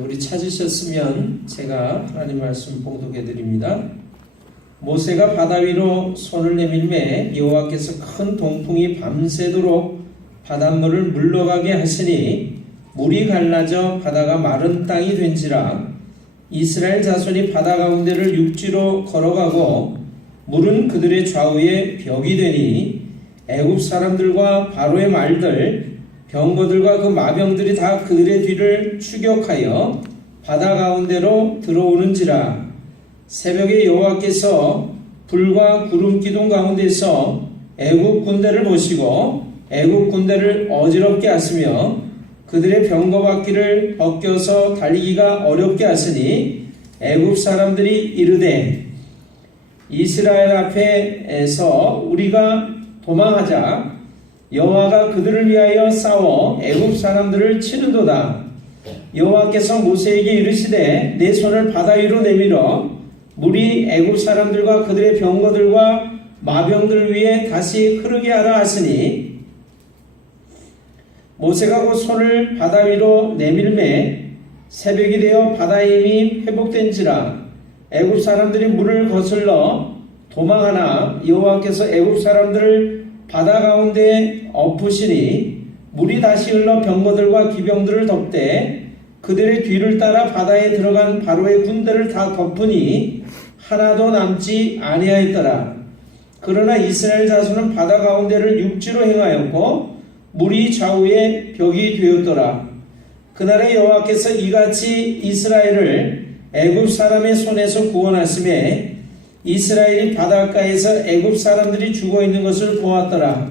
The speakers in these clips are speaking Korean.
우리 찾으셨으면 제가 하나님 말씀 봉독해 드립니다. 모세가 바다 위로 손을 내밀매 여호와께서 큰 동풍이 밤새도록 바닷물을 물러가게 하시니 물이 갈라져 바다가 마른 땅이 된지라. 이스라엘 자손이 바다 가운데를 육지로 걸어가고 물은 그들의 좌우에 벽이 되니 애굽 사람들과 바로의 말들 병거들과 그 마병들이 다 그들의 뒤를 추격하여 바다 가운데로 들어오는지라. 새벽에 여호와께서 불과 구름 기둥 가운데서 애굽 군대를 보시고 애굽 군대를 어지럽게 하시며 그들의 병거바퀴를 벗겨서 달리기가 어렵게 하시니 애굽 사람들이 이르되 이스라엘 앞에서 우리가 도망하자. 여호와가 그들을 위하여 싸워 애굽 사람들을 치는도다. 여호와께서 모세에게 이르시되 내 손을 바다 위로 내밀어 물이 애굽 사람들과 그들의 병거들과 마병들 위에 다시 흐르게 하라 하시니 모세가 그 손을 바다 위로 내밀매 새벽이 되어 바다의 힘이 회복된지라. 애굽 사람들이 물을 거슬러 도망하나 여호와께서 애굽 사람들을 바다 가운데 엎으시니 물이 다시 흘러 병거들과 기병들을 덮되 그들의 뒤를 따라 바다에 들어간 바로의 군대를 다 덮으니 하나도 남지 아니하였더라. 그러나 이스라엘 자손은 바다 가운데를 육지로 행하였고 물이 좌우에 벽이 되었더라. 그날에 여호와께서 이같이 이스라엘을 애굽 사람의 손에서 구원하심에 이스라엘이 바닷가에서 애굽 사람들이 죽어 있는 것을 보았더라.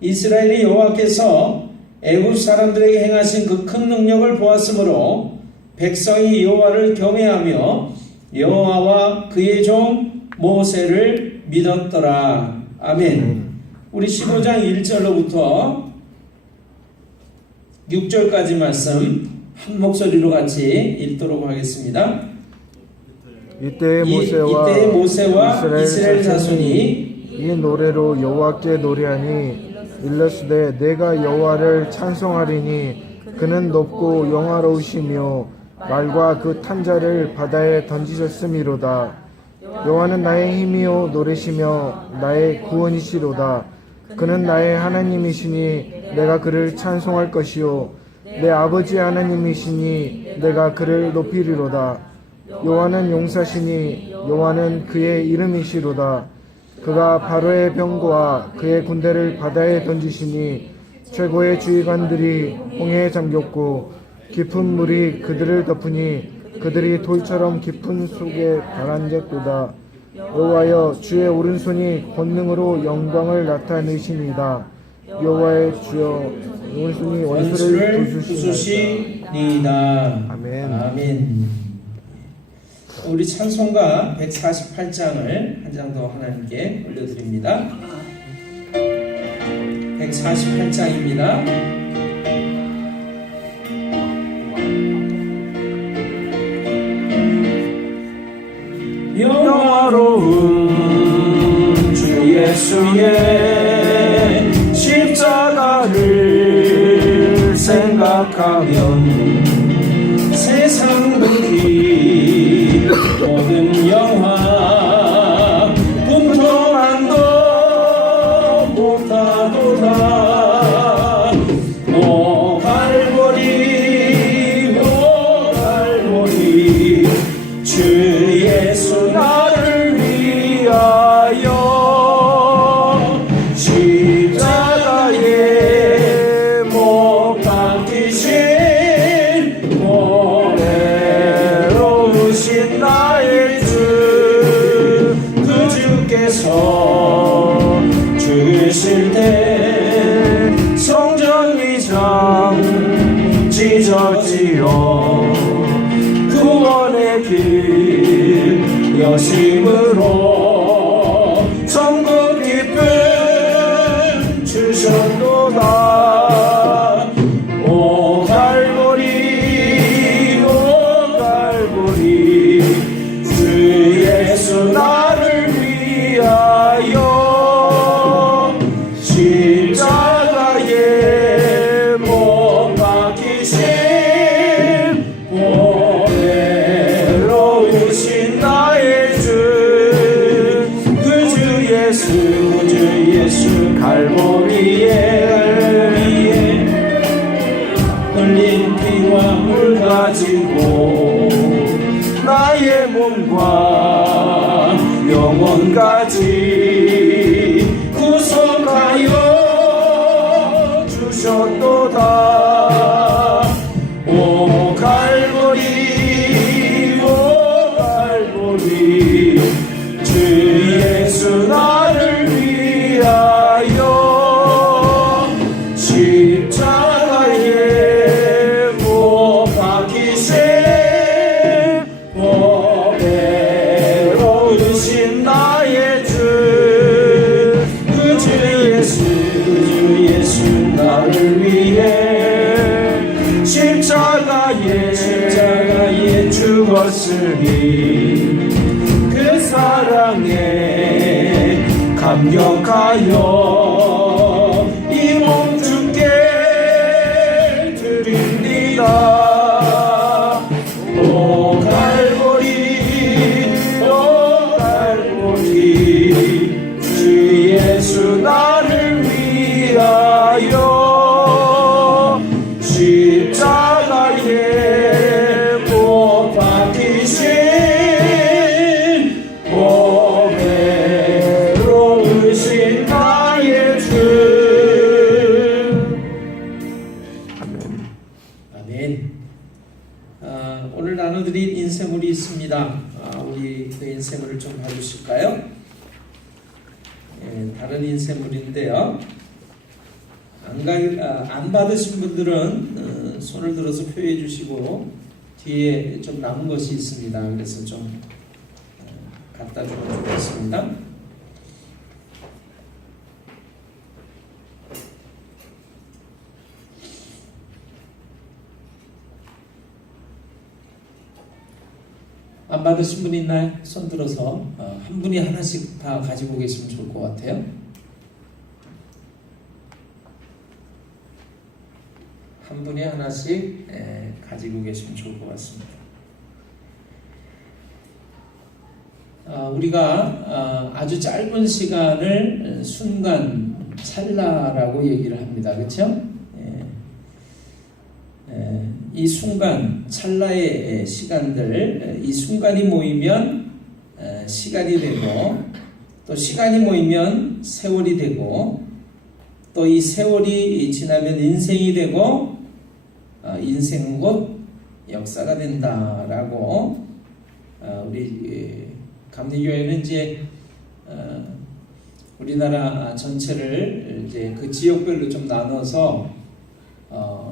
이스라엘이 여호와께서 애굽 사람들에게 행하신 그 큰 능력을 보았으므로 백성이 여호와를 경외하며 여호와와 그의 종 모세를 믿었더라. 아멘. 우리 15장 1절로부터 6절까지 말씀 한 목소리로 같이 읽도록 하겠습니다. 이때의 모세와 이스라엘 자손이 이 노래로 여호와께 노래하니 일러스되 내가 여호와를 찬송하리니 그는 높고 영화로우시며 말과 그 탄자를 바다에 던지셨음이로다. 여호와는 나의 힘이요 노래시며 나의 구원이시로다. 그는 나의 하나님이시니 내가 그를 찬송할 것이요 내 아버지 하나님이시니 내가 그를 높이리로다. 여호와는 용사시니 여호와는 그의 이름이시로다. 그가 바로의 병거와 그의 군대를 바다에 던지시니 최고의 주의관들이 홍해에 잠겼고 깊은 물이 그들을 덮으니 그들이 돌처럼 깊은 속에 가라앉았도다. 여호와여 주의 오른손이 권능으로 영광을 나타내시니이다. 여호와의 주여 오른손이 원수를 부수시니이다. 아멘. 아멘. 우리 찬송가 148장을 한 장 더 하나님께 올려드립니다. 148장입니다. 영화로운 주 예수의 십자가를 생각하면 세상 부귀 모든 영화 꿈토만도 못하도다. 오 갈보리 주 예수 나를 위하여 십자가에 못 박히신 오래로우신 나의 주, 그 주께서 죽으실 때 성전 위장 찢었지요. 구원의 길 여심으로 천국 기쁨 주셨도다. 오 갈보리 주 예수 나를 위하여 십자가에 못 박히신 가지고 나의 몸과 영혼까지 구속하여 주셨도다. 오 갈보리, 오 갈보리, 주 예수 나를 위하여 십자가에 못 박히신 보배로우신 나의 주, 그 주 예수 나를 위해 십자가에 죽었으니 그 사랑에 감격하여 이 몸 주께 드립니다. 오 갈보리, 오 갈보리, 주 예수 나를 위하여 십자가에 못 박히신 보배로우신 나의 주. 아멘. 오늘 나눠드린 인쇄물이 있습니다. 우리 그 인쇄물을 좀 봐주실까요? 다른 인쇄물인데요. 안 받으신 분들은 손을 들어서 표해 주시고 뒤에 좀 남은 것이 있습니다. 그래서 좀 갖다 주겠습니다. 안 받으신 분 있나요? 손 들어서 한 분이 하나씩 다 가지고 계시면 좋을 것 같아요. 한 분이 하나씩 가지고 계시면 좋을 것 같습니다. 우리가 아주 짧은 시간을 순간 찰나라고 얘기를 합니다. 그렇죠? 이 순간 찰나의 시간들, 이 순간이 모이면 시간이 되고, 또 시간이 모이면 세월이 되고, 또 이 세월이 지나면 인생이 되고, 인생은 곧 역사가 된다라고 우리 감리교회는 이제 우리나라 전체를 이제 그 지역별로 좀 나눠서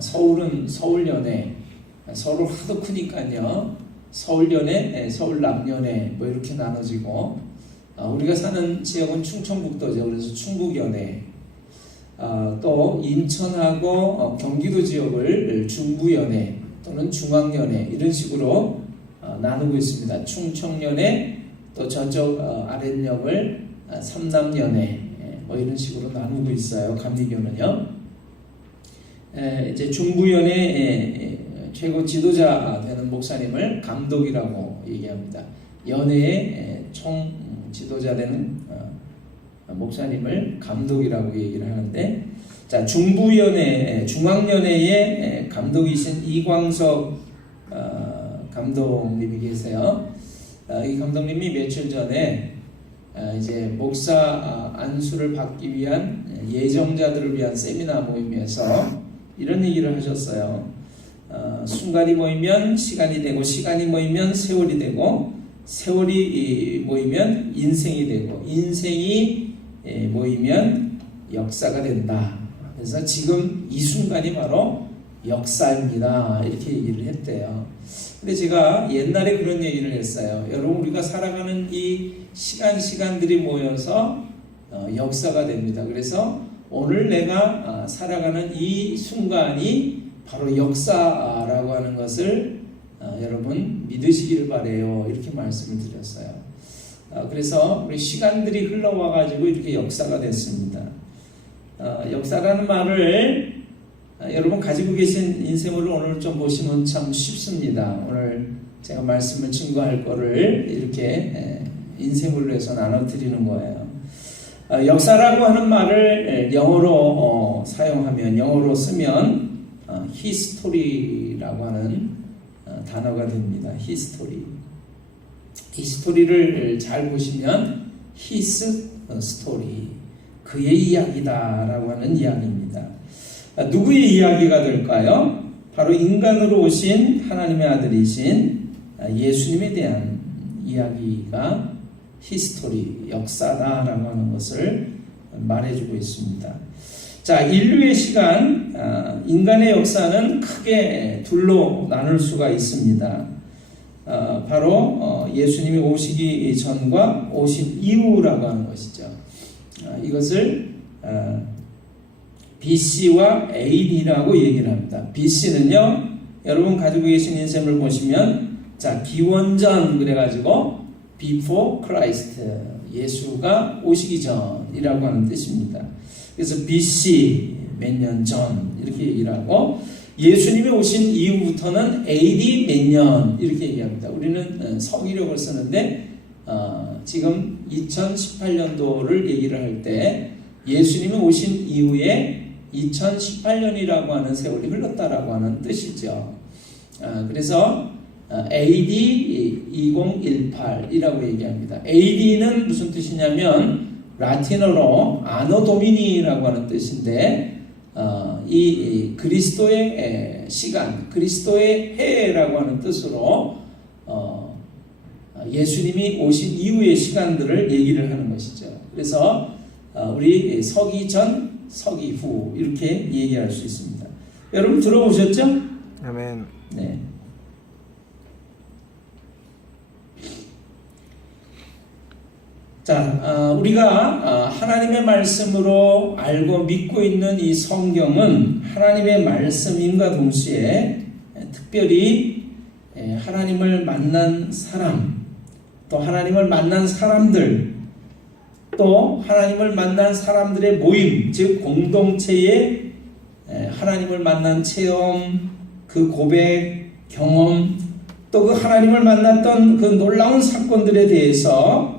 서울은 서울연회, 서울 하도 크니까요. 서울연회, 서울남연회 뭐 이렇게 나눠지고, 우리가 사는 지역은 충청북도죠. 그래서 충북연회. 또 인천하고 경기도 지역을 중부연회 또는 중앙연회 이런 식으로 나누고 있습니다. 충청연회, 또 저쪽 아랫역을 삼남연회 뭐 이런 식으로 나누고 있어요. 감리교는요. 이제 중부연회 최고 지도자 되는 목사님을 감독이라고 얘기합니다. 연회의 총 지도자 되는 목사님을 감독이라고 얘기를 하는데, 자 중부연회, 중앙연회의 감독이신 이광석 감독님이 계세요. 이 감독님이 며칠 전에 이제 목사 안수를 받기 위한 예정자들을 위한 세미나 모임에서 이런 얘기를 하셨어요. 순간이 모이면 시간이 되고, 시간이 모이면 세월이 되고, 세월이 모이면 인생이 되고, 인생이 모이면 역사가 된다. 그래서 지금 이 순간이 바로 역사입니다. 이렇게 얘기를 했대요. 근데 제가 옛날에 그런 얘기를 했어요. 여러분, 우리가 살아가는 이 시간들이 모여서 역사가 됩니다. 그래서 오늘 내가 살아가는 이 순간이 바로 역사라고 하는 것을 여러분 믿으시기를 바래요. 이렇게 말씀을 드렸어요. 그래서 우리 시간들이 흘러와 가지고 이렇게 역사가 됐습니다. 역사라는 말을 여러분 가지고 계신 인생을 오늘 좀 보시면 참 쉽습니다. 오늘 제가 말씀을 증거할 거를 이렇게 인생으로 해서 나눠드리는 거예요. 역사라고 하는 말을 영어로 사용하면, 영어로 쓰면 히스토리라고 하는 단어가 됩니다. 히스토리. 히스토리를 잘 보시면 his story, 그의 이야기다라고 하는 이야기입니다. 누구의 이야기가 될까요? 바로 인간으로 오신 하나님의 아들이신 예수님에 대한 이야기가 히스토리, 역사다라고 하는 것을 말해주고 있습니다. 자, 인류의 시간, 인간의 역사는 크게 둘로 나눌 수가 있습니다. 바로 예수님이 오시기 전과 오신 이후라고 하는 것이죠. 이것을 BC와 AD라고 얘기를 합니다. BC는요, 여러분 가지고 계신 인생을 보시면, 자, 기원전 그래가지고 before Christ, 예수가 오시기 전이라고 하는 뜻입니다. 그래서 BC, 몇 년 전 이렇게 얘기를 하고, 예수님이 오신 이후부터는 AD 몇 년 이렇게 얘기합니다. 우리는 서기력을 쓰는데 지금 2018년도를 얘기를 할 때 예수님이 오신 이후에 2018년이라고 하는 세월이 흘렀다라고 하는 뜻이죠. 그래서 AD 2018이라고 얘기합니다. AD는 무슨 뜻이냐면 라틴어로 아노 도미니라고 하는 뜻인데, 이 그리스도의 시간, 그리스도의 해라고 하는 뜻으로 예수님이 오신 이후의 시간들을 얘기를 하는 것이죠. 그래서 우리 서기 전, 서기 후 이렇게 얘기할 수 있습니다. 여러분 들어보셨죠? 아멘. 네. 자, 우리가 하나님의 말씀으로 알고 믿고 있는 이 성경은 하나님의 말씀임과 동시에 특별히 하나님을 만난 사람, 또 하나님을 만난 사람들, 또 하나님을 만난 사람들의 모임, 즉 공동체의 하나님을 만난 체험, 그 고백, 경험, 또 그 하나님을 만났던 그 놀라운 사건들에 대해서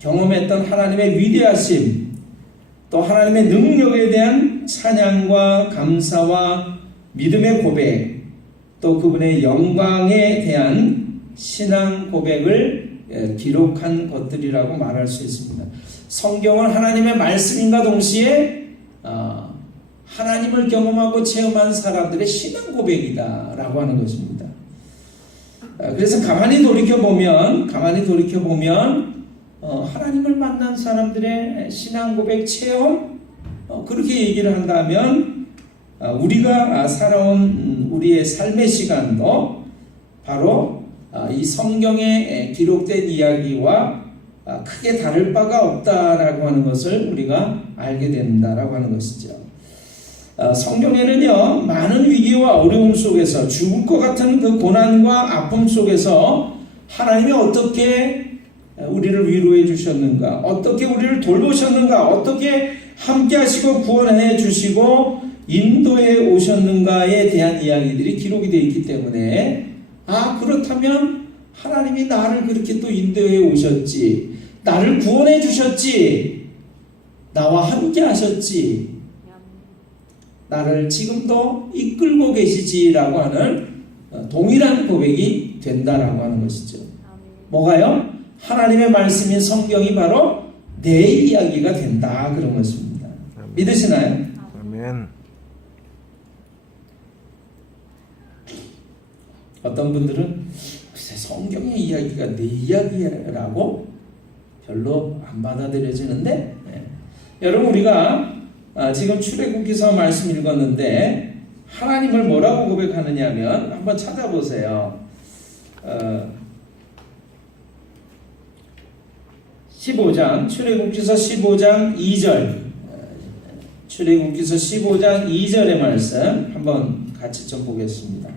경험했던 하나님의 위대하심, 또 하나님의 능력에 대한 찬양과 감사와 믿음의 고백, 또 그분의 영광에 대한 신앙 고백을 기록한 것들이라고 말할 수 있습니다. 성경은 하나님의 말씀인가 동시에 하나님을 경험하고 체험한 사람들의 신앙 고백이다라고 하는 것입니다. 그래서 가만히 돌이켜보면 하나님을 만난 사람들의 신앙 고백 체험, 그렇게 얘기를 한다면 우리가 살아온 우리의 삶의 시간도 바로 이 성경에 기록된 이야기와 크게 다를 바가 없다라고 하는 것을 우리가 알게 된다라고 하는 것이죠. 성경에는요, 많은 위기와 어려움 속에서, 죽을 것 같은 그 고난과 아픔 속에서 하나님이 어떻게 우리를 위로해 주셨는가, 어떻게 우리를 돌보셨는가, 어떻게 함께 하시고 구원해 주시고 인도해 오셨는가에 대한 이야기들이 기록이 되어 있기 때문에, 그렇다면 하나님이 나를 그렇게 또 인도해 오셨지, 나를 구원해 주셨지, 나와 함께 하셨지, 나를 지금도 이끌고 계시지라고 하는 동일한 고백이 된다라고 하는 것이죠. 뭐가요? 하나님의 말씀인 성경이 바로 내 이야기가 된다, 그런 것입니다. 믿으시나요? 아멘. 어떤 분들은 글쎄 성경의 이야기가 내 이야기라고 별로 안 받아들여지는데, 여러분 우리가 지금 출애굽기서 말씀 읽었는데 하나님을 뭐라고 고백하느냐 하면 한번 찾아보세요. 15장, 출애굽기서 15장 2절, 출애굽기서 15장 2절의 말씀 한번 같이 좀 보겠습니다.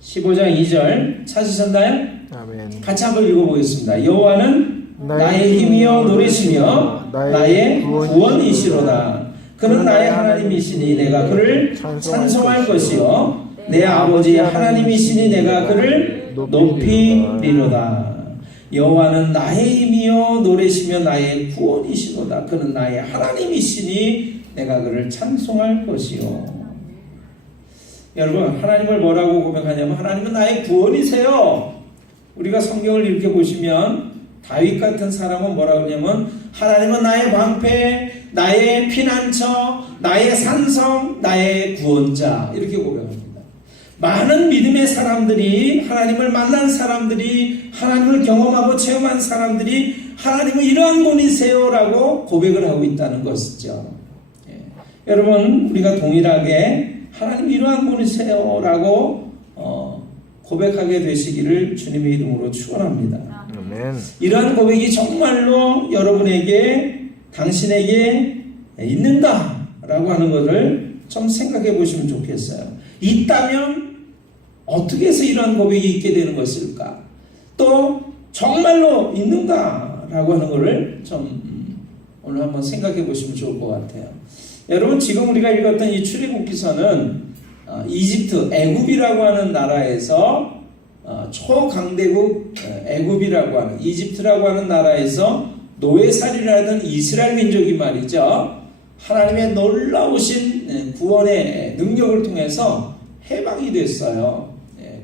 15장 2절 찾으셨나요? 아멘. 같이 한번 읽어보겠습니다. 여호와는 나의 힘이여 노리시며 나의 구원이시로다. 그는 나의 하나님이시니 내가 그를 찬송할 것이요 내 아버지의 하나님이시니 내가 그를 높이리로다. 여호와는 나의 힘이요 노래시며 나의 구원이시로다. 그는 나의 하나님이시니 내가 그를 찬송할 것이요. 여러분, 하나님을 뭐라고 고백하냐면 하나님은 나의 구원이세요. 우리가 성경을 이렇게 보시면 다윗 같은 사람은 뭐라고 하냐면 하나님은 나의 방패, 나의 피난처, 나의 산성, 나의 구원자, 이렇게 고백합니다. 많은 믿음의 사람들이, 하나님을 만난 사람들이, 하나님을 경험하고 체험한 사람들이 하나님은 이러한 분이세요 라고 고백을 하고 있다는 것이죠. 여러분, 우리가 동일하게 하나님 이러한 분이세요 라고 고백하게 되시기를 주님의 이름으로 축원합니다. 아멘. 이러한 고백이 정말로 여러분에게, 당신에게 있는가 라고 하는 것을 좀 생각해 보시면 좋겠어요. 있다면 어떻게 해서 이러한 고백이 있게 되는 것일까? 또 정말로 있는가 라고 하는 것을 좀 오늘 한번 생각해 보시면 좋을 것 같아요. 여러분, 지금 우리가 읽었던 이 출애굽기서는 이집트, 애굽이라고 하는 나라에서 초강대국 애굽이라고 하는, 이집트라고 하는 나라에서 노예살이를 하던 이스라엘 민족이 말이죠, 하나님의 놀라우신 구원의 능력을 통해서 해방이 됐어요.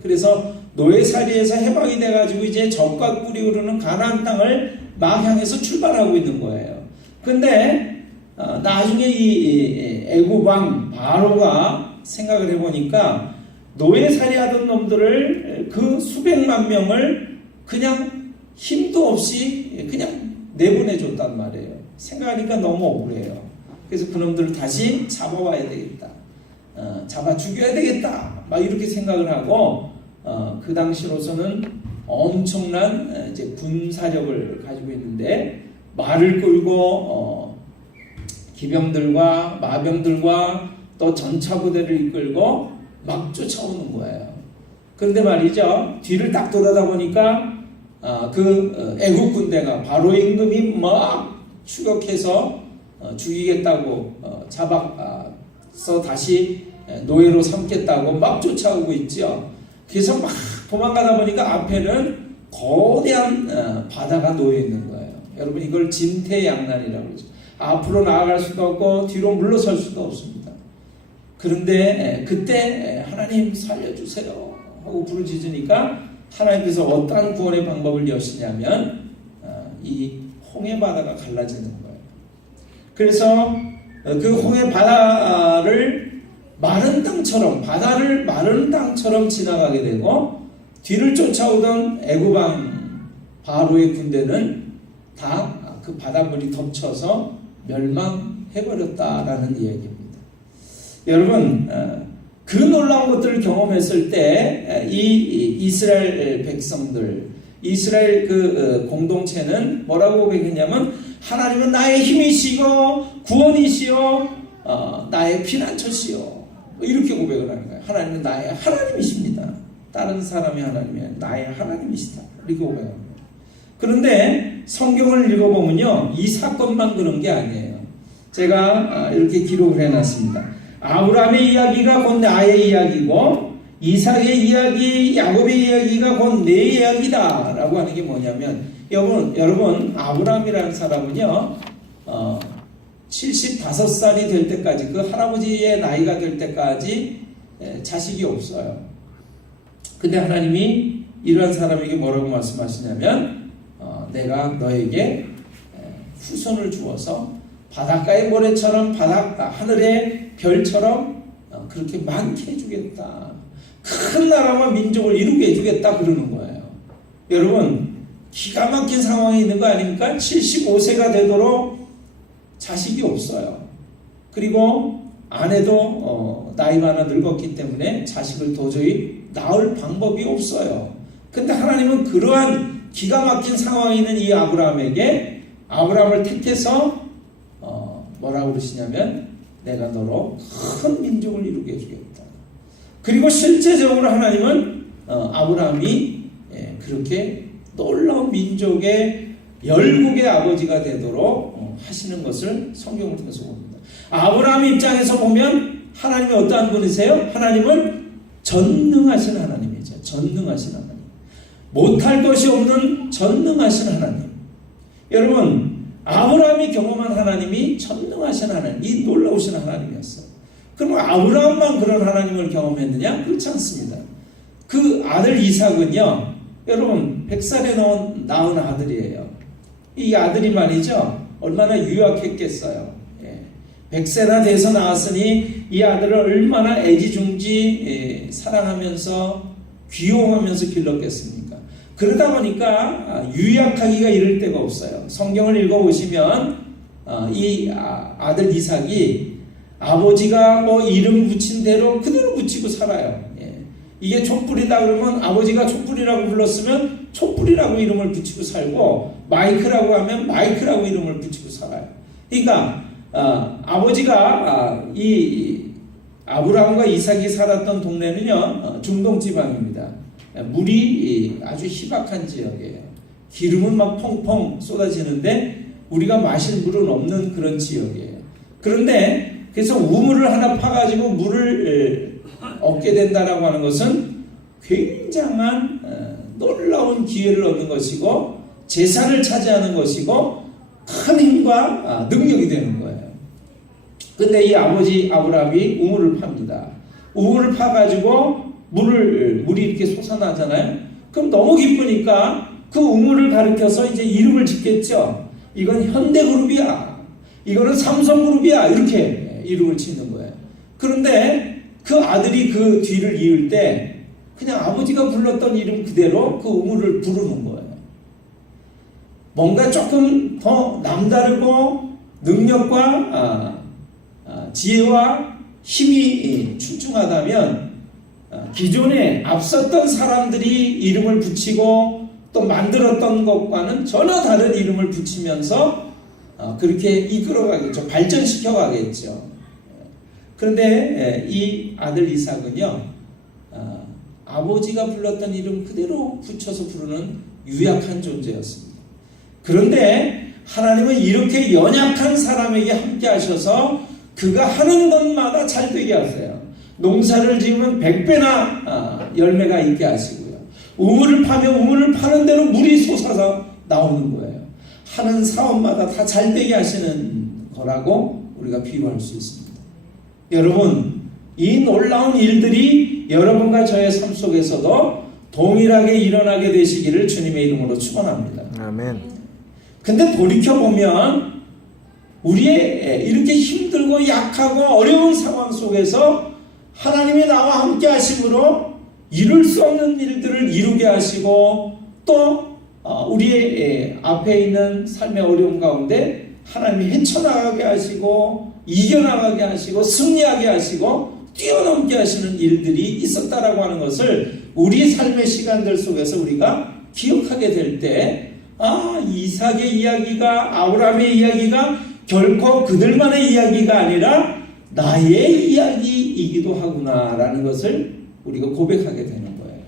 그래서 노예살이에서 해방이 돼가지고 이제 젖과 꿀이 흐르는 가나안 땅을 막 향해서 출발하고 있는 거예요. 근데 나중에 이 애굽 왕 바로가 생각을 해보니까 노예살이 하던 놈들을, 그 수백만 명을 그냥 힘도 없이 그냥 내보내줬단 말이에요. 생각하니까 너무 억울해요. 그래서 그놈들을 다시 잡아와야 되겠다, 잡아 죽여야 되겠다, 막 이렇게 생각을 하고 그 당시로서는 엄청난 이제 군사력을 가지고 있는데 말을 끌고 기병들과 마병들과 또 전차부대를 이끌고 막 쫓아오는 거예요. 그런데 말이죠, 뒤를 딱 돌아다 보니까 그 애국 군대가 바로의 임금이 막 추격해서 죽이겠다고 잡아서 다시 노예로 삼겠다고 막 쫓아오고 있죠. 그래서 막 도망가다 보니까 앞에는 거대한 바다가 놓여 있는 거예요. 여러분, 이걸 진퇴양난이라고 그러죠. 앞으로 나아갈 수도 없고 뒤로 물러설 수도 없습니다. 그런데 그때 하나님 살려주세요 하고 부르짖으니까 하나님께서 어떠한 구원의 방법을 여시냐면 이 홍해 바다가 갈라지는 거예요. 그래서 그 홍해 바다를 마른 땅처럼, 바다를 마른 땅처럼 지나가게 되고 뒤를 쫓아오던 애굽 왕 바로의 군대는 다 그 바닷물이 덮쳐서 멸망해버렸다라는 이야기입니다. 여러분, 그 놀라운 것들을 경험했을 때 이 이스라엘 백성들, 이스라엘 그 공동체는 뭐라고 고백했냐면 하나님은 나의 힘이시고 구원이시요 나의 피난처시요, 이렇게 고백을 하는 거예요. 하나님은 나의 하나님이십니다. 다른 사람의 하나님이 아니라 나의 하나님이시다, 이렇게 고백합니다. 그런데 성경을 읽어보면요, 이 사건만 그런 게 아니에요. 제가 이렇게 기록을 해놨습니다. 아브라함의 이야기가 곧 나의 이야기고 이삭의 이야기, 야곱의 이야기가 곧 내 이야기다 라고 하는 게 뭐냐면, 여러분 아브라함이라는 사람은요 75살이 될 때까지, 그 할아버지의 나이가 될 때까지 자식이 없어요. 근데 하나님이 이러한 사람에게 뭐라고 말씀하시냐면 내가 너에게 후손을 주어서 바닷가의 모래처럼 하늘의 별처럼 그렇게 많게 해주겠다, 큰 나라와 민족을 이루게 해주겠다 그러는 거예요. 여러분, 기가 막힌 상황이 있는 거 아닙니까? 75세가 되도록 자식이 없어요. 그리고 아내도 나이 많아 늙었기 때문에 자식을 도저히 낳을 방법이 없어요. 근데 하나님은 그러한 기가 막힌 상황에 있는 이 아브라함을 택해서 뭐라고 그러시냐면 내가 너로 큰 민족을 이루게 해주겠다. 그리고 실제적으로 하나님은 아브라함이 그렇게 놀라운 민족의 열국의 아버지가 되도록 하시는 것을 성경을 통해서 봅니다. 아브라함 입장에서 보면 하나님이 어떠한 분이세요? 하나님은 전능하신 하나님이죠. 전능하신 하나님. 못할 것이 없는 전능하신 하나님. 여러분, 아브라함이 경험한 하나님이 전능하신 하나님, 이 놀라우신 하나님이었어요. 그럼 아브라함만 그런 하나님을 경험했느냐? 그렇지 않습니다. 그 아들 이삭은요, 여러분 100살에 낳은 아들이에요. 이 아들이 말이죠, 얼마나 유약했겠어요. 100세나 돼서 낳았으니 이 아들을 얼마나 애지중지 사랑하면서 귀여워하면서 길렀겠습니까? 그러다 보니까 유약하기가 이를 데가 없어요. 성경을 읽어보시면 이 아들 이삭이 아버지가 뭐 이름 붙인 대로 그대로 붙이고 살아요. 이게 촛불이다 그러면 아버지가 촛불이라고 불렀으면 촛불이라고 이름을 붙이고 살고, 마이크라고 하면 마이크라고 이름을 붙이고 살아요. 그러니까 아버지가 이 아브라함과 이삭이 살았던 동네는요, 중동 지방입니다. 물이 아주 희박한 지역이에요. 기름은 막 펑펑 쏟아지는데 우리가 마실 물은 없는 그런 지역이에요. 그런데 그래서 우물을 하나 파가지고 물을 얻게 된다라고 하는 것은 굉장한 놀라운 기회를 얻는 것이고, 재산을 차지하는 것이고, 큰 힘과 능력이 되는 거예요. 근데 이 아버지 아브라함이 우물을 팝니다. 우물을 파가지고 물이 이렇게 솟아나잖아요. 그럼 너무 기쁘니까 그 우물을 가리켜서 이제 이름을 짓겠죠. 이건 현대그룹이야, 이거는 삼성그룹이야, 이렇게 이름을 짓는 거예요. 그런데 그 아들이 그 뒤를 이을 때 그냥 아버지가 불렀던 이름 그대로 그 우물을 부르는 거예요. 뭔가 조금 더 남다르고 능력과 지혜와 힘이 출중하다면 기존에 앞섰던 사람들이 이름을 붙이고 또 만들었던 것과는 전혀 다른 이름을 붙이면서 그렇게 이끌어가겠죠. 발전시켜 가겠죠. 그런데 이 아들 이삭은요, 아버지가 불렀던 이름 그대로 붙여서 부르는 유약한 존재였습니다. 그런데 하나님은 이렇게 연약한 사람에게 함께 하셔서 그가 하는 것마다 잘 되게 하세요. 농사를 지으면 100배나 열매가 있게 하시고요. 우물을 파면 우물을 파는 대로 물이 솟아서 나오는 거예요. 하는 사업마다 다 잘 되게 하시는 거라고 우리가 비유할 수 있습니다. 여러분, 이 놀라운 일들이 여러분과 저의 삶 속에서도 동일하게 일어나게 되시기를 주님의 이름으로 축원합니다. 아멘. 근데 돌이켜보면 우리의 이렇게 힘들고 약하고 어려운 상황 속에서 하나님이 나와 함께 하심으로 이룰 수 없는 일들을 이루게 하시고, 또 우리의 앞에 있는 삶의 어려움 가운데 하나님이 헤쳐나가게 하시고 이겨나가게 하시고 승리하게 하시고 뛰어넘게 하시는 일들이 있었다라고 하는 것을 우리 삶의 시간들 속에서 우리가 기억하게 될 때, 이삭의 이야기가, 아브라함의 이야기가 결코 그들만의 이야기가 아니라 나의 이야기이기도 하구나라는 것을 우리가 고백하게 되는 거예요.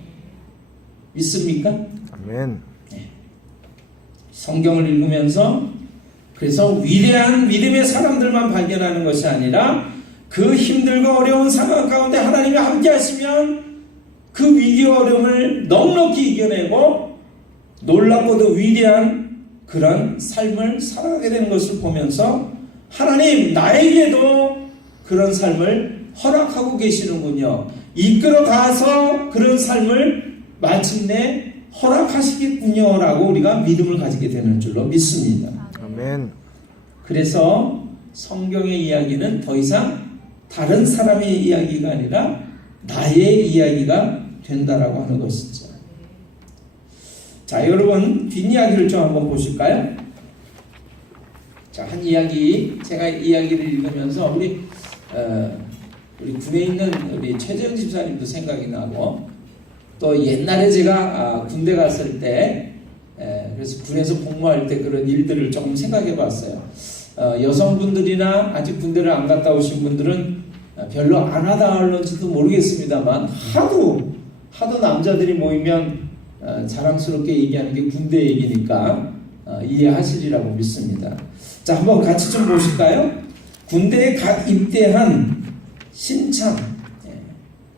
믿습니까? 아멘. 성경을 읽으면서 그래서 위대한 믿음의 사람들만 발견하는 것이 아니라 그 힘들고 어려운 상황 가운데 하나님이 함께 하시면 그 위기와 어려움을 넉넉히 이겨내고 놀랍고도 위대한 그런 삶을 살아가게 되는 것을 보면서 하나님, 나에게도 그런 삶을 허락하고 계시는군요. 이끌어 가서 그런 삶을 마침내 허락하시겠군요 라고 우리가 믿음을 가지게 되는 줄로 믿습니다. 아멘. 그래서 성경의 이야기는 더 이상 다른 사람의 이야기가 아니라 나의 이야기가 된다라고 하는 것이죠. 자, 여러분 뒷이야기를 좀 한번 보실까요? 자, 한 이야기, 제가 이야기를 읽으면서 우리 군에 있는 우리 최재형 집사님도 생각이 나고, 또 옛날에 제가 군대 갔을 때, 그래서 군에서 복무할 때 그런 일들을 조금 생각해 봤어요. 여성분들이나 아직 군대를 안 갔다 오신 분들은 별로 안 와닿을런지도 모르겠습니다만, 하도 남자들이 모이면 자랑스럽게 얘기하는 게 군대 얘기니까 이해하시리라고 믿습니다. 자, 한번 같이 좀 보실까요? 군대에 갓 입대한 신참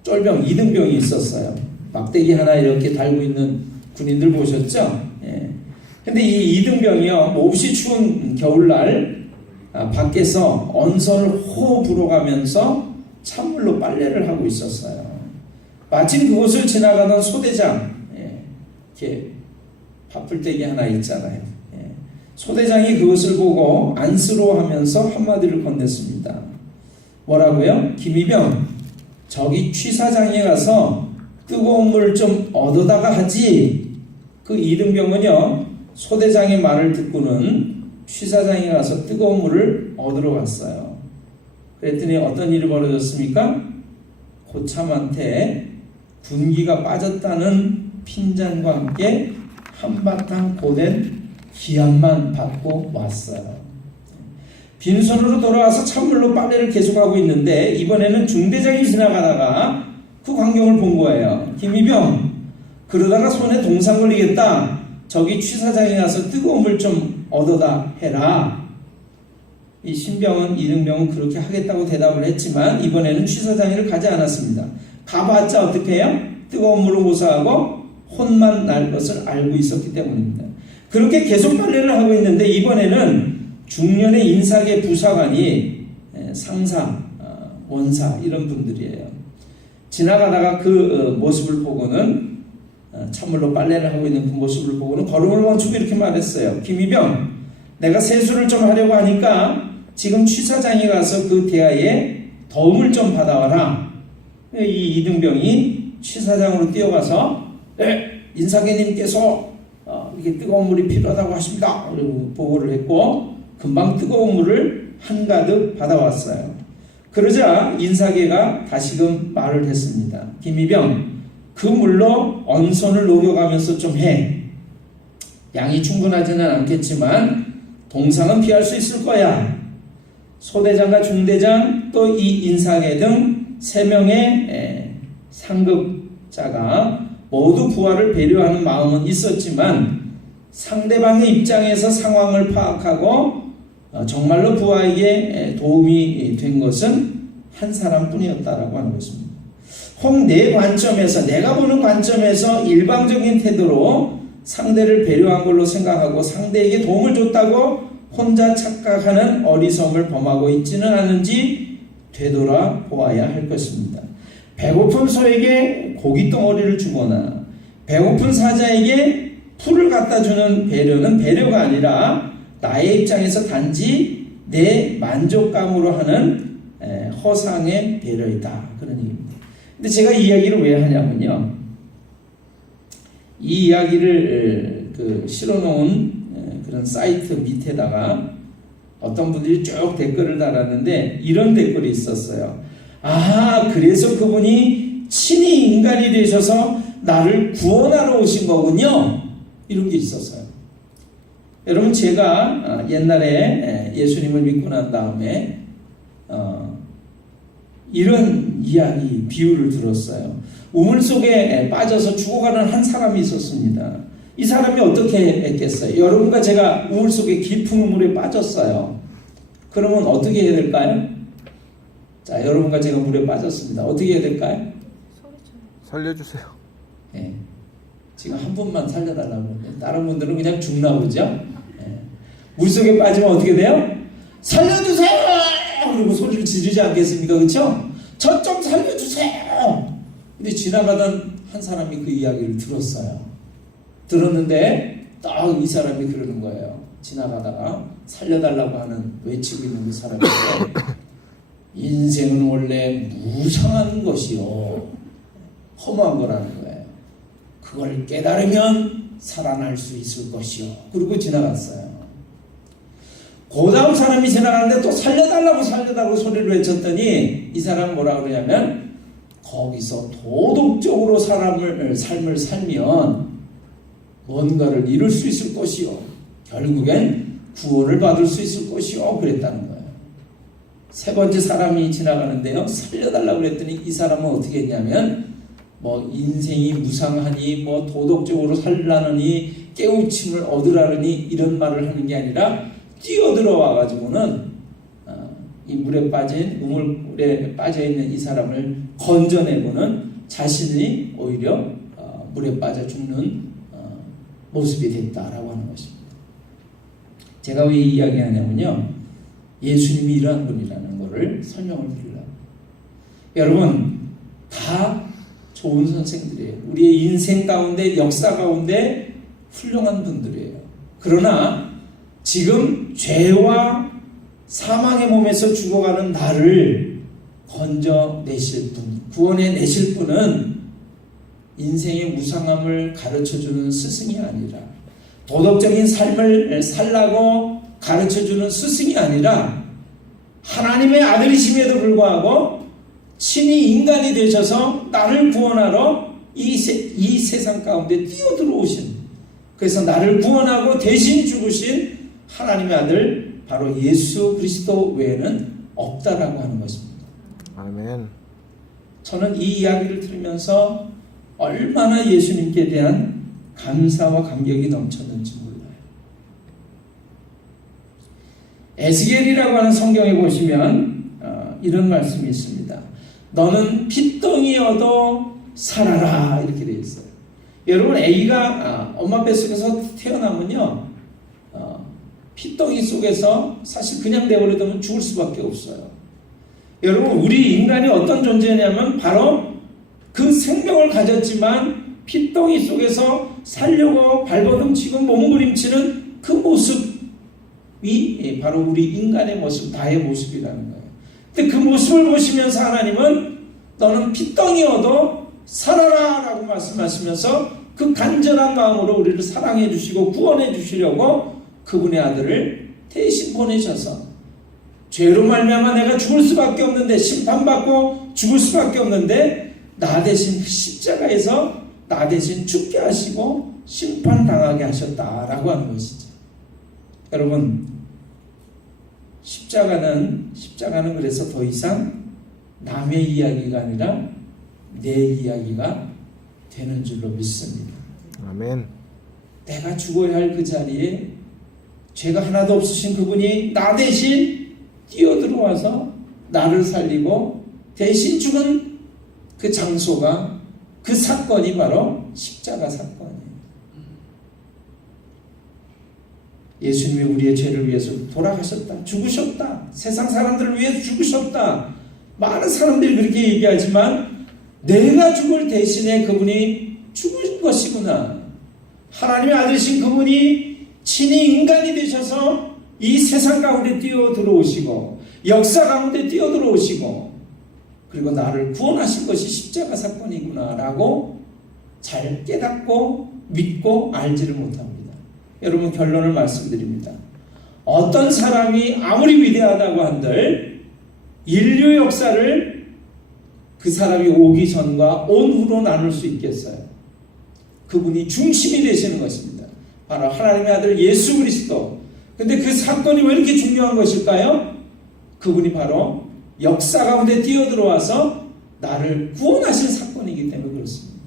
쫄병 2등병이 있었어요. 막대기 하나 이렇게 달고 있는 군인들 보셨죠? 예. 근데 이 이등병이요, 몹시 추운 겨울날 밖에서 언선을 호호 불어가면서 찬물로 빨래를 하고 있었어요. 마침 그곳을 지나가던 소대장, 이렇게 밥풀떼기 하나 있잖아요. 소대장이 그것을 보고 안쓰러워하면서 한마디를 건넸습니다. 뭐라고요? 김이병, 저기 취사장에 가서 뜨거운 물 좀 얻어다가 하지. 그 이등병은요, 소대장의 말을 듣고는 취사장에 가서 뜨거운 물을 얻으러 갔어요. 그랬더니 어떤 일이 벌어졌습니까? 고참한테 분기가 빠졌다는 핀잔과 함께 한바탕 고된 기합만 받고 왔어요. 빈손으로 돌아와서 찬물로 빨래를 계속하고 있는데 이번에는 중대장이 지나가다가 그 광경을 본 거예요. 김이병, 그러다가 손에 동상 걸리겠다. 저기 취사장에 가서 뜨거운 물 좀 얻어다 해라. 이 신병은, 이등병은 그렇게 하겠다고 대답을 했지만 이번에는 취사장에를 가지 않았습니다. 가봤자 어떻게 해요? 뜨거운 물로 고사하고 혼만 날 것을 알고 있었기 때문입니다. 그렇게 계속 빨래를 하고 있는데 이번에는 중년의 인사계 부사관이 상사, 원사 이런 분들이에요. 지나가다가 그 모습을 보고는, 찬물로 빨래를 하고 있는 그 모습을 보고는 걸음을 멈추고 이렇게 말했어요. 김이병, 내가 세수를 좀 하려고 하니까 지금 취사장에 가서 그 대야에 도움을 좀 받아와라. 이 이등병이 취사장으로 뛰어가서 인사계님께서 이게 뜨거운 물이 필요하다고 하십니다. 그리고 보고를 했고 금방 뜨거운 물을 한가득 받아왔어요. 그러자 인사계가 다시금 말을 했습니다. 김이병, 그 물로 언선을 녹여가면서 좀 해. 양이 충분하지는 않겠지만 동상은 피할 수 있을 거야. 소대장과 중대장 또 이 인사계 등 3명의 상급자가 모두 부하를 배려하는 마음은 있었지만 상대방의 입장에서 상황을 파악하고 정말로 부하에게 도움이 된 것은 한 사람뿐이었다라고 하는 것입니다. 혹 내 관점에서, 내가 보는 관점에서 일방적인 태도로 상대를 배려한 걸로 생각하고 상대에게 도움을 줬다고 혼자 착각하는 어리석음을 범하고 있지는 않은지 되돌아보아야 할 것입니다. 배고픈 소에게 고기 덩어리를 주거나 배고픈 사자에게 풀을 갖다 주는 배려는 배려가 아니라 나의 입장에서 단지 내 만족감으로 하는 허상의 배려이다. 그런 얘기입니다. 근데 제가 이 이야기를 왜 하냐면요, 이 이야기를 실어놓은 그런 사이트 밑에다가 어떤 분들이 쭉 댓글을 달았는데 이런 댓글이 있었어요. 아, 그래서 그분이 친히 인간이 되셔서 나를 구원하러 오신 거군요. 이런 게 있었어요. 여러분, 제가 옛날에 예수님을 믿고 난 다음에 이런 이야기, 비유를 들었어요. 우물 속에 빠져서 죽어가는 한 사람이 있었습니다. 이 사람이 어떻게 했겠어요? 여러분과 제가 우물 속에 깊은 우물에 빠졌어요. 그러면 어떻게 해야 될까요? 자, 여러분과 제가 물에 빠졌습니다. 어떻게 해야 될까요? 살려주세요. 네. 지금 한 분만 살려달라고 그러는데 다른 분들은 그냥 죽나 보죠? 네. 물속에 빠지면 어떻게 돼요? 살려주세요! 그리고 소리를 지르지 않겠습니까? 그렇죠? 저 좀 살려주세요! 근데 지나가던 한 사람이 그 이야기를 들었어요. 들었는데 딱 이 사람이 그러는 거예요. 지나가다가 살려달라고 하는, 외치고 있는 그 사람인데 인생은 원래 무상한 것이요, 허무한 거라는 거예요. 그걸 깨달으면 살아날 수 있을 것이요. 그리고 지나갔어요. 그 다음 사람이 지나가는데 또 살려달라고 소리를 외쳤더니 이 사람은 뭐라 그러냐면, 거기서 도덕적으로 삶을 살면 뭔가를 이룰 수 있을 것이요, 결국엔 구원을 받을 수 있을 것이요, 그랬다는 거예요. 세 번째 사람이 지나가는데요, 살려달라고 그랬더니 이 사람은 어떻게 했냐면, 뭐 인생이 무상하니 뭐 도덕적으로 살라느니 깨우침을 얻으라느니 이런 말을 하는 게 아니라 뛰어들어와 가지고는 이 물에 빠진, 우물에 빠져있는 이 사람을 건져내고는 자신이 오히려 물에 빠져 죽는 모습이 됐다라고 하는 것입니다. 제가 왜 이 이야기하냐면요, 예수님이 이러한 분이라는 것을 설명을 드리려고. 여러분, 다 좋은 선생들이에요. 우리의 인생 가운데, 역사 가운데 훌륭한 분들이에요. 그러나 지금 죄와 사망의 몸에서 죽어가는 나를 건져내실 분, 구원해내실 분은 인생의 무상함을 가르쳐주는 스승이 아니라, 도덕적인 삶을 살라고 가르쳐주는 스승이 아니라, 하나님의 아들이심에도 불구하고 친히 인간이 되셔서 나를 구원하러 이 세상 가운데 뛰어들어오신, 그래서 나를 구원하고 대신 죽으신 하나님의 아들, 바로 예수 그리스도 외에는 없다라고 하는 것입니다. 아멘. 저는 이 이야기를 들으면서 얼마나 예수님께 대한 감사와 감격이 넘쳤는지 몰라요. 에스겔이라고 하는 성경에 보시면 이런 말씀이 있습니다. 너는 핏덩이여도 살아라, 이렇게 되어 있어요. 여러분, 아기가 엄마 뱃속에서 태어나면요, 핏덩이 속에서 사실 그냥 내버려두면 죽을 수밖에 없어요. 여러분, 우리 인간이 어떤 존재냐면 바로 그 생명을 가졌지만 핏덩이 속에서 살려고 발버둥치고 몸부림치는 그 모습이 바로 우리 인간의 모습, 나의 모습이라는 거예요. 근데 그 모습을 보시면서 하나님은 너는 핏덩이여도 살아라 라고 말씀하시면서 그 간절한 마음으로 우리를 사랑해 주시고 구원해 주시려고 그분의 아들을 대신 보내셔서, 죄로 말미암아 내가 죽을 수밖에 없는데, 심판받고 죽을 수밖에 없는데, 나 대신 그 십자가에서 나 대신 죽게 하시고 심판당하게 하셨다라고 하는 것이죠. 여러분, 십자가는 그래서 더 이상 남의 이야기가 아니라 내 이야기가 되는 줄로 믿습니다. 아멘. 내가 죽어야 할 그 자리에 죄가 하나도 없으신 그분이 나 대신 뛰어들어와서 나를 살리고 대신 죽은 그 장소가, 그 사건이 바로 십자가 사건이에요. 예수님이 우리의 죄를 위해서 돌아가셨다, 죽으셨다, 세상 사람들을 위해서 죽으셨다. 많은 사람들이 그렇게 얘기하지만 내가 죽을 대신에 그분이 죽은 것이구나. 하나님의 아들이신 그분이 친히 인간이 되셔서 이 세상 가운데 뛰어들어오시고 역사 가운데 뛰어들어오시고 그리고 나를 구원하신 것이 십자가 사건이구나 라고 잘 깨닫고 믿고 알지를 못합니다. 여러분, 결론을 말씀드립니다. 어떤 사람이 아무리 위대하다고 한들 인류 역사를 그 사람이 오기 전과 온 후로 나눌 수 있겠어요? 그분이 중심이 되시는 것입니다. 바로 하나님의 아들 예수 그리스도. 근데 그 사건이 왜 이렇게 중요한 것일까요? 그분이 바로 역사 가운데 뛰어들어와서 나를 구원하신 사건이기 때문에 그렇습니다.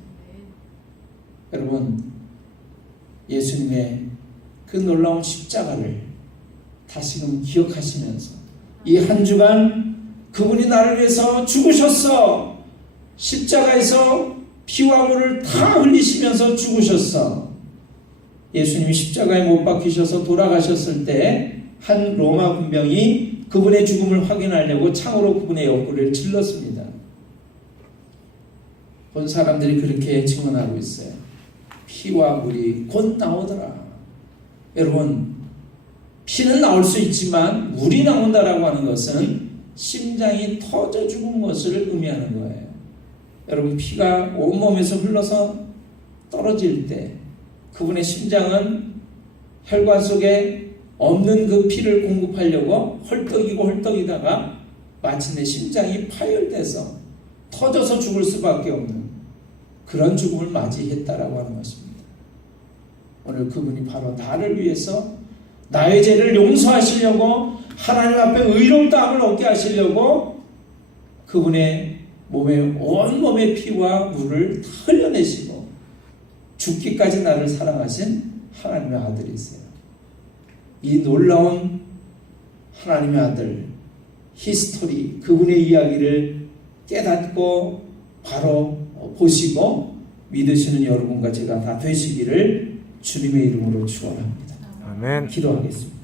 여러분, 예수님의 그 놀라운 십자가를 다시금 기억하시면서 이 한 주간 그분이 나를 위해서 죽으셨어. 십자가에서 피와 물을 다 흘리시면서 죽으셨어. 예수님이 십자가에 못 박히셔서 돌아가셨을 때 한 로마 군병이 그분의 죽음을 확인하려고 창으로 그분의 옆구리를 찔렀습니다. 본 사람들이 그렇게 증언하고 있어요. 피와 물이 곧 나오더라. 여러분, 피는 나올 수 있지만 물이 나온다라고 하는 것은 심장이 터져 죽은 것을 의미하는 거예요. 여러분, 피가 온몸에서 흘러서 떨어질 때 그분의 심장은 혈관 속에 없는 그 피를 공급하려고 헐떡이다가 마침내 심장이 파열돼서 터져서 죽을 수밖에 없는 그런 죽음을 맞이했다라고 하는 것입니다. 오늘 그분이 바로 나를 위해서 나의 죄를 용서하시려고 하나님 앞에 의롭다함을 얻게 하시려고 그분의 온몸의 피와 물을 다 흘려내시고 죽기까지 나를 사랑하신 하나님의 아들이세요. 이 놀라운 하나님의 아들 히스토리, 그분의 이야기를 깨닫고 바로 보시고 믿으시는 여러분과 제가 다 되시기를 주님의 이름으로 축원합니다. 아멘. 기도하겠습니다.